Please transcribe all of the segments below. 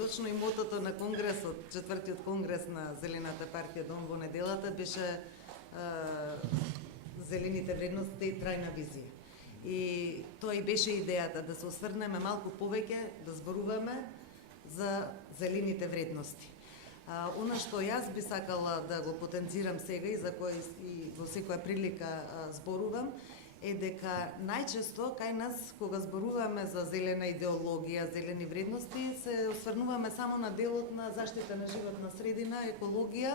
точно и мотото на конгресот, четвртиот конгрес на Зелената партија Дом во неделата беше зелените вредности и трајна визија. И тоа и беше идејата, да се осврнеме малку повеќе, да зборуваме за зелените вредности. Она што јас би сакала да го потенцирам сега и за кој и во секоја прилика зборувам, е дека најчесто кај нас, кога зборуваме за зелена идеологија, зелени вредности, се осврнуваме само на делот на заштита на животна средина, екологија,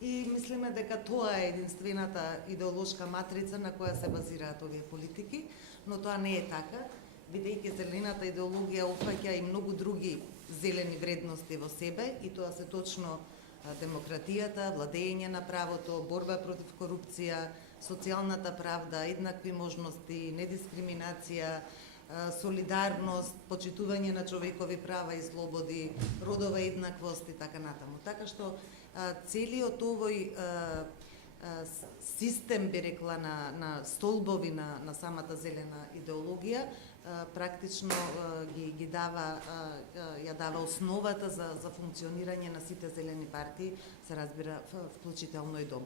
и мислиме дека тоа е единствената идеолошка матрица на која се базираат овие политики, но тоа не е така, бидејќи зелената идеологија опфаќа и многу други зелени вредности во себе, и тоа се точно демократијата, владење на правото, борба против корупција, социјалната правда, еднакви можности, недискриминација, солидарност, почитување на човекови права и слободи, родова еднаквост и така натаму. Така што целиот овој систем, би рекла, на столбови на самата зелена идеологија, практично ги дава, ја дава основата за функционирање на сите зелени партии, се разбира, вклучително и Дом.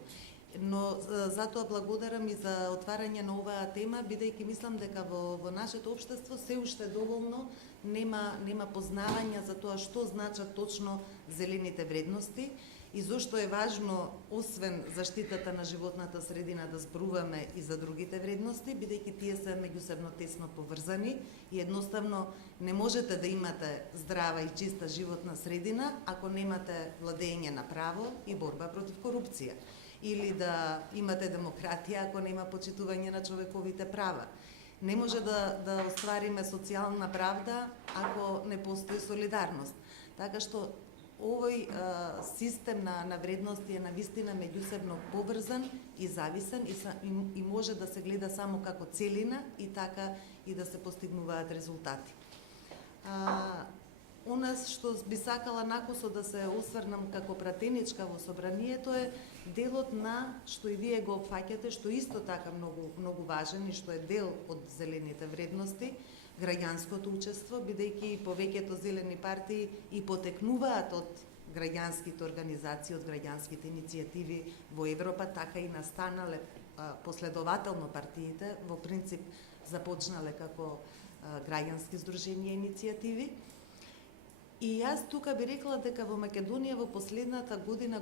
Но затоа благодарам и за отварање на оваа тема, бидејќи мислам дека во нашето општество се уште доволно нема познавање за тоа што значат точно зелените вредности и зошто е важно, освен заштитата на животната средина, да зборуваме и за другите вредности, бидејќи тие се меѓусебно тесно поврзани и едноставно не можете да имате здрава и чиста животна средина ако немате владење на право и борба против корупција, или да имате демократија ако нема почитување на човековите права. Не може да оствариме социјална правда ако не постои солидарност. Така што овој систем на вредности е навистина меѓусебно поврзан и зависен и може да се гледа само како целина и така и да се постигнуваат резултати. Она што би сакала накусо да се осврнам како пратеничка во собранието е делот на, што и вие го опфаќате, што исто така многу важен и што е дел од зелените вредности, граѓанското учество, бидејќи повеќето зелени партии и потекнуваат од граѓанските организации, од граѓанските иницијативи во Европа, така и настанале последователно партиите, во принцип започнале како граѓански здруженија и иницијативи. И јас тука би рекла дека во Македонија во последната година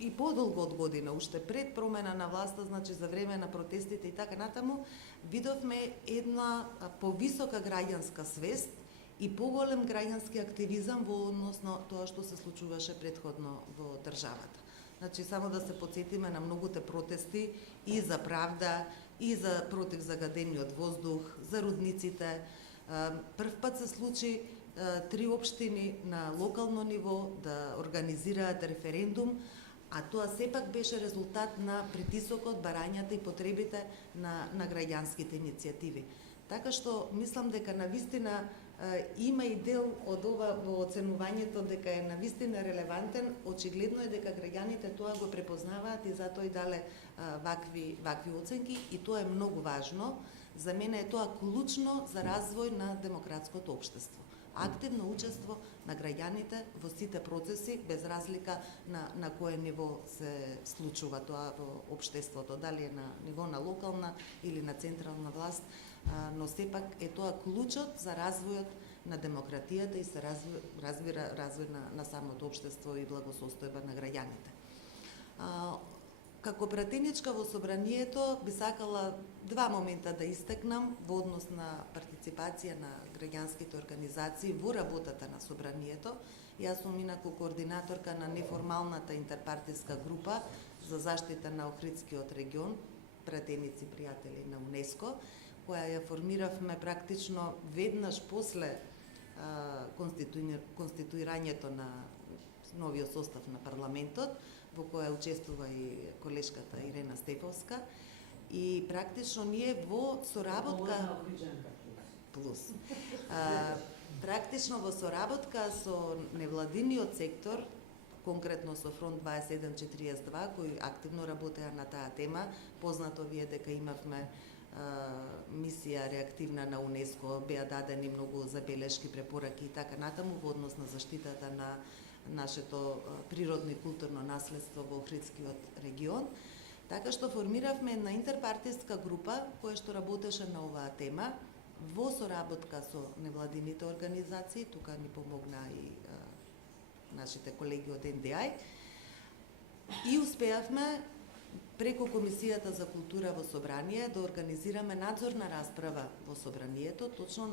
и подолго од година, уште пред промена на власта, значи за време на протестите и така натаму, видовме една повисока граѓанска свест и поголем граѓански активизам во однос на тоа што се случуваше претходно во државата. Значи, само да се потсетиме на многуте протести и за правда, и за против загадениот воздух, за рудниците. Прв пат се случи 3 општини на локално ниво да организираат референдум, а тоа сепак беше резултат на притисокот, барањата и потребите на граѓанските иницијативи. Така што мислам дека навистина има и дел од ова во оценувањето дека е навистина релевантен. Очигледно е дека граѓаните тоа го препознаваат и затоа и дале вакви оценки, и тоа е многу важно. За мене е тоа клучно за развој на демократското општество. Активно учество на граѓаните во сите процеси, без разлика на кое ниво се случува тоа во општеството, дали е на ниво на локална или на централна власт, но сепак е тоа клучот за развојот на демократијата и се развира развој на самото општество и благосостојба на граѓаните. Како пратеничка во собранието би сакала 2 момента да истекнам во однос на партиципација на граѓанските организации во работата на собранието. Јас сум инаку координаторка на неформалната интерпартиска група за заштита на Охридскиот регион, пратеници пријатели на УНЕСКО, која ја формиравме практично веднаш после конституирањето на новиот состав на парламентот, во која учествува и колешката Ирена Стефовска, и практично ние во соработка плюс. Практично во соработка со невладиниот сектор, конкретно со Фронт 2142, кои активно работеа на таа тема. Познато ви е дека имавме мисија реактивна на УНЕСКО, беа дадени многу забелешки, препораки и така натаму во однос на заштитата на нашето природно и културно наследство во Охридскиот регион. Така што формиравме една интерпартиска група која што работеше на оваа тема во соработка со невладините организации, тука ни помогна и нашите колеги од НДА, и успеавме преку Комисијата за култура во Собрание да организираме надзорна расправа во Собранието точно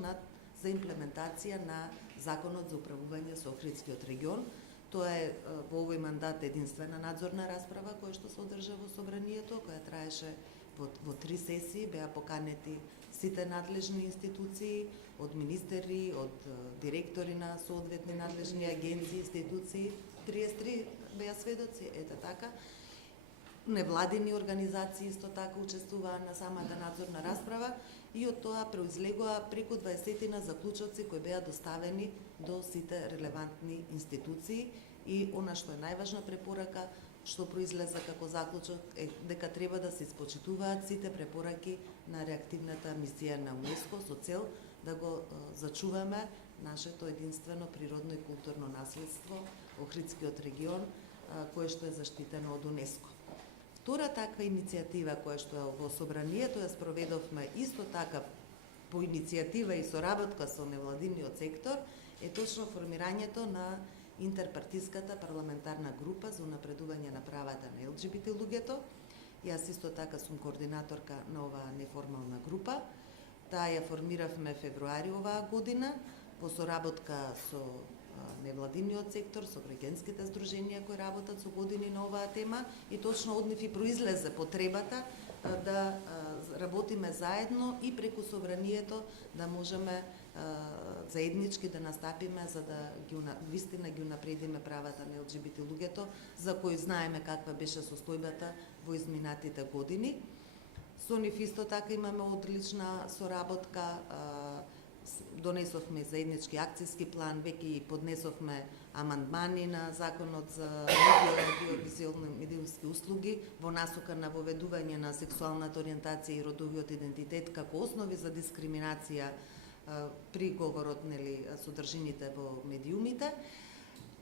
за имплементација на Законот за управување со Охридскиот регион. Тоа е во овој мандат единствена надзорна расправа која што се одржа во Собранието, која траеше во 3 сесии, беа поканети сите надлежни институции, од министери, од директори на соодветни надлежни агенции, институции, 33 беа сведоци, ете така. Невладини организации исто така учествуваа на самата надзорна расправа и од тоа произлегоа преку 20 заклучоци кои беа доставени до сите релевантни институции и она што е најважна препорака што произлезе како заклучок е дека треба да се испочитуваат сите препораки на реактивната мисија на УНЕСКО со цел да го зачуваме нашето единствено природно и културно наследство, Охридскиот регион, кое што е заштитено од УНЕСКО. Втора таква иницијатива која што е во Собранието ја спроведовме исто така по иницијатива и соработка со невладиниот сектор е точно формирањето на интерпартиската парламентарна група за унапредување на правата на ЛГБТ луѓето. Јас исто така сум координаторка на оваа неформална група. Таа ја формиравме февруари оваа година во соработка со невладиниот сектор, со граѓанските здруженија кои работат со години на оваа тема и точно од нив и произлезе потребата да работиме заедно и преку Собранието да можеме заеднички да настапиме за да вистина ги унапредиме правата на ЛГБТ луѓето, за кои знаеме каква беше состојбата во изминатите години. Со нив исто така имаме одлична соработка. Донесовме заеднички акцијски план, веќе поднесовме амандмани на Законот за аудиовизуелни медиумски услуги во насока на воведување на сексуалната ориентација и родовиот идентитет како основи за дискриминација при говорот, содржините во медиумите.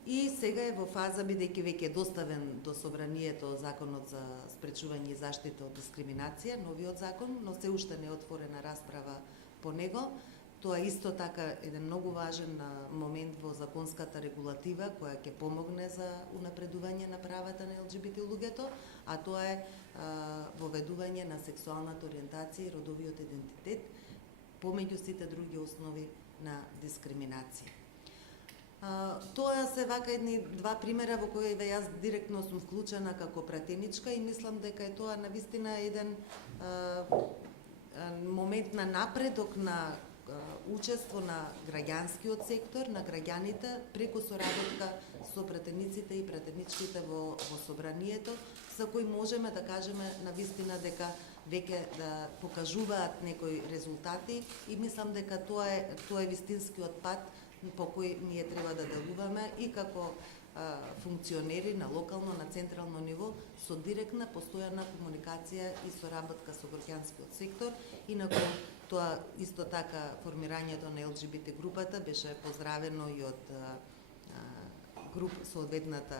И сега е во фаза, бидејќи веќе е доставен до Собранието Законот за спречување и заштита од дискриминација, новиот закон, но се уште не е отворена расправа по него. Тоа е исто така еден многу важен момент во законската регулатива која ќе помогне за унапредување на правата на ЛГБТ луѓето, а тоа е воведување на сексуалната ориентација и родовиот идентитет помеѓу сите други основи на дискриминација. Тоа се вака едни два примера во кои јас директно сум вклучена како пратеничка и мислам дека е тоа навистина еден момент на напредок на учество на граѓанскиот сектор, на граѓаните, преку соработка со пратениците и пратеничките во Собранието, за кои можеме да кажеме навистина дека веќе да покажуваат некои резултати и мислам дека тоа е вистинскиот пат по кој ние треба да делуваме и како функционери на локално, на централно ниво со директна, постојана комуникација и соработка со граѓанскиот сектор и на кој тоа исто така формирањето на ЛГБТ групата беше поздравено и од соодветната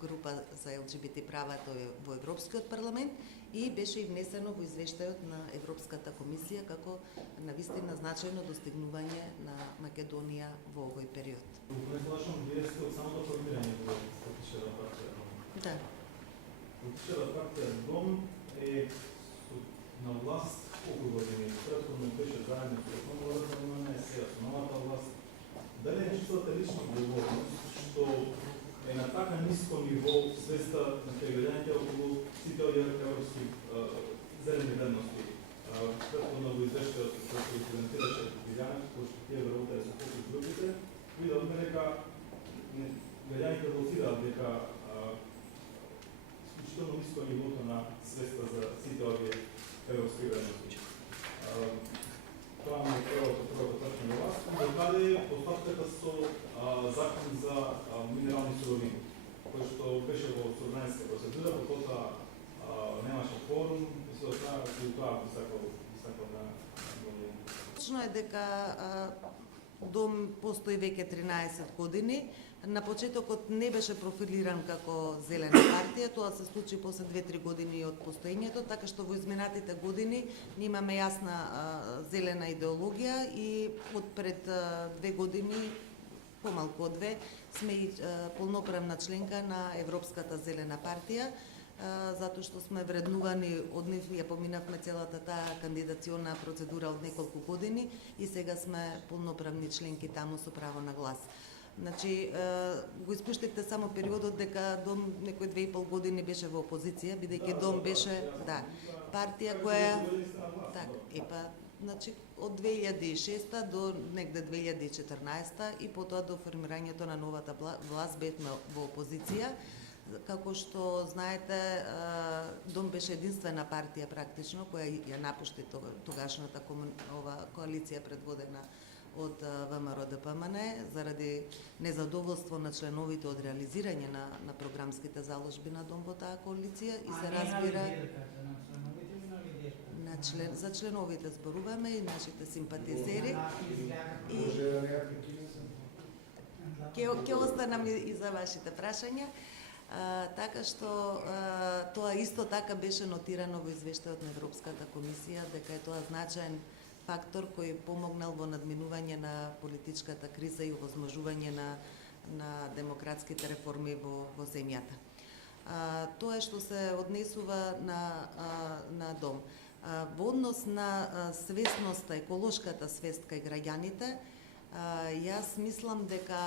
група за ЛГБТ правата во Европскиот парламент и беше и внесено во извештајот на Европската комисија како навистина значајно достигнување на Македонија во овој период. Не слушам, вие сте од самото формирање во Политичката партија. Да. Политичката партија Дом е на власт колку години? Претходно беше заедно со основната власт, сега со новата власт. Дали не чувствувате лична одговорност што е на така ниско ниво свеста на граѓаните околу сите овие европски зелени вредности? Претходно во извештајот кој се презентираше Билјанов, кој што тие вработеле со колку другите, видовме дека граѓаните блокираат дека исклучително ниско нивото на свеста за сите овие европски вредности. Тоа ми е првото точно на вас. Докаде е постапката со закон за минерални суровини, кој што беше во собраниска процедура, потоа немаше форум, и се тоа би сакал сака да дојде? Точно е дека дом постои веќе 13 години. На почетокот не беше профилиран како зелена партија, тоа се случи после 2-3 години од постоењето, така што во изминатите години ние имаме јасна зелена идеологија и од пред 2 години, помалку од 2, сме и полноправна членка на Европската зелена партија, затоа што сме вреднувани од нив, ја поминавме целата таа кандидациона процедура од неколку години и сега сме полноправни членки таму со право на глас. Значи, го испуштивте само периодот дека Дом некои 2,5 години беше во опозиција, бидејќи Дом беше партија која значи од 2006 до негде 2014 и потоа до формирањето на новата власт бевме во опозиција. Како што знаете, Дом беше единствена партија практично која ја напушти тогашната коалиција предводена од ВМРО ДПМН заради незадоволство на членовите од реализирање на програмските заложби на Дом во таа коалиција и се разбира за членовите зборуваме и нашите симпатизери. Ќе останам и за вашите прашања. Така што тоа исто така беше нотирано во извештајот на Европската комисија дека е тоа значаен фактор кој помогнал во надминување на политичката криза и овозможување на демократските реформи во земјата. Тоа е што се однесува на Дом. Во однос на свесноста, еколошката свест кај граѓаните, јас мислам дека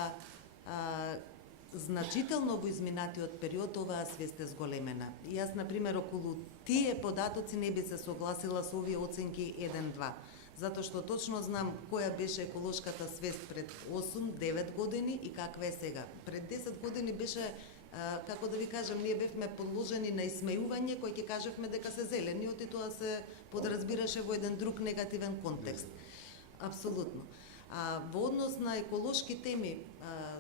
значително во изминатиот период оваа свест е зголемена. Јас, например, околу тие податоци не би се согласила со овие оценки 1-2, затоа што точно знам која беше еколошката свест пред 8-9 години и каква е сега. Пред 10 години беше, како да ви кажам, ние бевме подложени на исмејување кој ќе кажевме дека се зелени, оти тоа се подразбираше во еден друг негативен контекст. Апсолутно. Во однос на еколошки теми,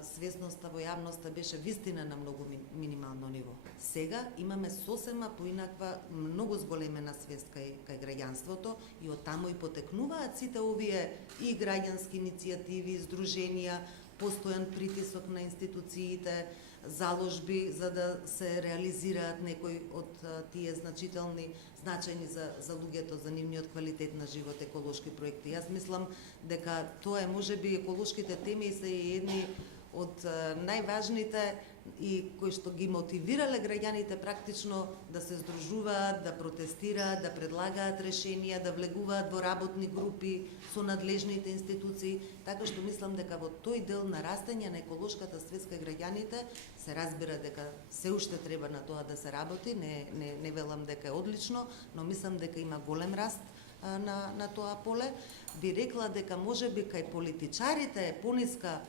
свесноста во јавноста беше вистина на многу минимално ниво. Сега имаме сосема поинаква, многу зголемена свест кај граѓанството и од таму и потекнуваат сите овие и граѓански иницијативи, здруженија, постојан притисок на институциите, заложби за да се реализираат некои од тие значајни за луѓето, за нивниот квалитет на живот, еколошки проекти. Јас мислам дека тоа е можеби еколошките теми се едни од најважните и кои што ги мотивирале граѓаните практично да се здружуваат, да протестираат, да предлагаат решенија, да влегуваат во работни групи со надлежните институции, така што мислам дека во тој дел на растење на еколошката свест кај граѓаните се разбира дека се уште треба на тоа да се работи, не велам дека е одлично, но мислам дека има голем раст на тоа поле. Би рекла дека можеби кај политичарите е пониска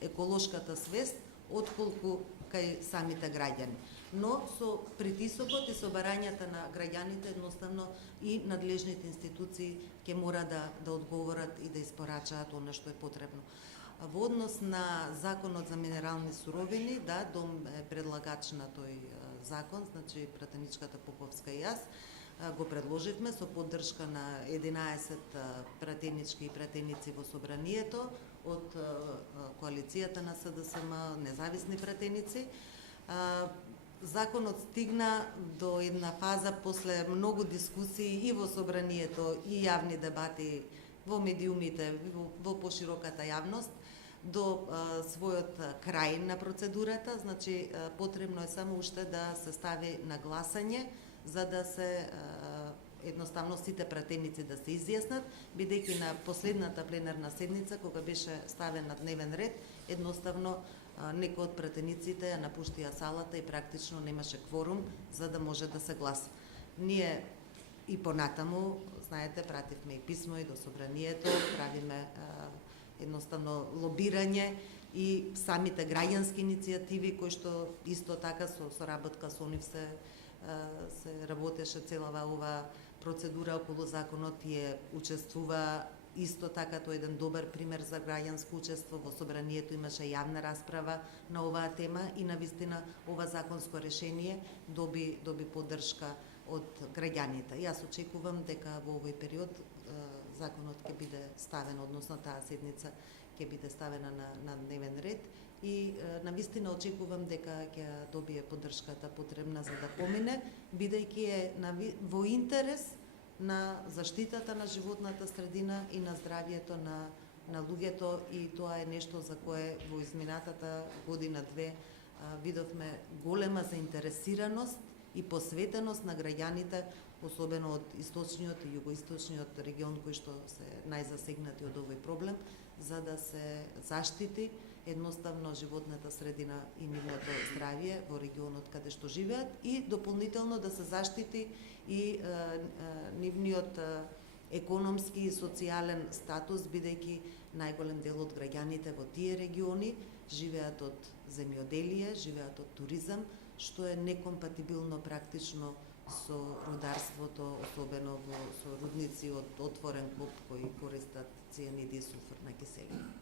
еколошката свест отколку кај самите граѓани. Но со притисокот и со барањата на граѓаните едноставно и надлежните институции ќе мора да одговорат и да испорачаат она што е потребно. Во однос на законот за минерални суровини, да, Дом е предлагач на тој закон, значи Пратеничката Поповска и јас го предложивме со поддршка на 11 пратенички и пратеници во собранието од коалицијата на СДСМ, независни пратеници. Законот стигна до една фаза после многу дискусии и во собранието и јавни дебати во медиумите, во пошироката јавност, до својот крај на процедурата, значи потребно е само уште да се стави на гласање за да се едноставно сите пратеници да се изјаснат, бидејќи на последната пленарна седница кога беше ставен на дневен ред, едноставно некои од пратениците ја напуштија салата и практично немаше кворум за да може да се гласа. Ние и понатаму, знаете, пративме и писмо и до собранието, правиме едноставно лобирање и самите граѓански иницијативи кои што исто така со соработка со нив се работеше целава ова процедура околу законот и учествува исто така тој еден добар пример за граѓанско учество. Во собранието имаше јавна расправа на оваа тема и навистина ова законско решение доби поддршка од граѓаните. Јас очекувам дека во овој период законот ќе биде ставен, односно таа седница ќе биде ставена на дневен ред и навистина очекувам дека ќе добие поддршката потребна за да помине, бидејќи е во интерес на заштитата на животната средина и на здравјето на луѓето, и тоа е нешто за кое во изминатата година-две видовме голема заинтересираност и посветеност на граѓаните, особено од источниот и југоисточниот регион, кои што се најзасегнати од овој проблем, за да се заштити едноставно животната средина и нивното здравје во регионот каде што живеат и дополнително да се заштити и нивниот економски и социјален статус, бидејќи најголем дел од граѓаните во тие региони живеат од земјоделие, живеат од туризам, што е некомпатибилно практично со рударството, особено со рудници од отворен клоп кои користат цијаниди и сулфурна киселина.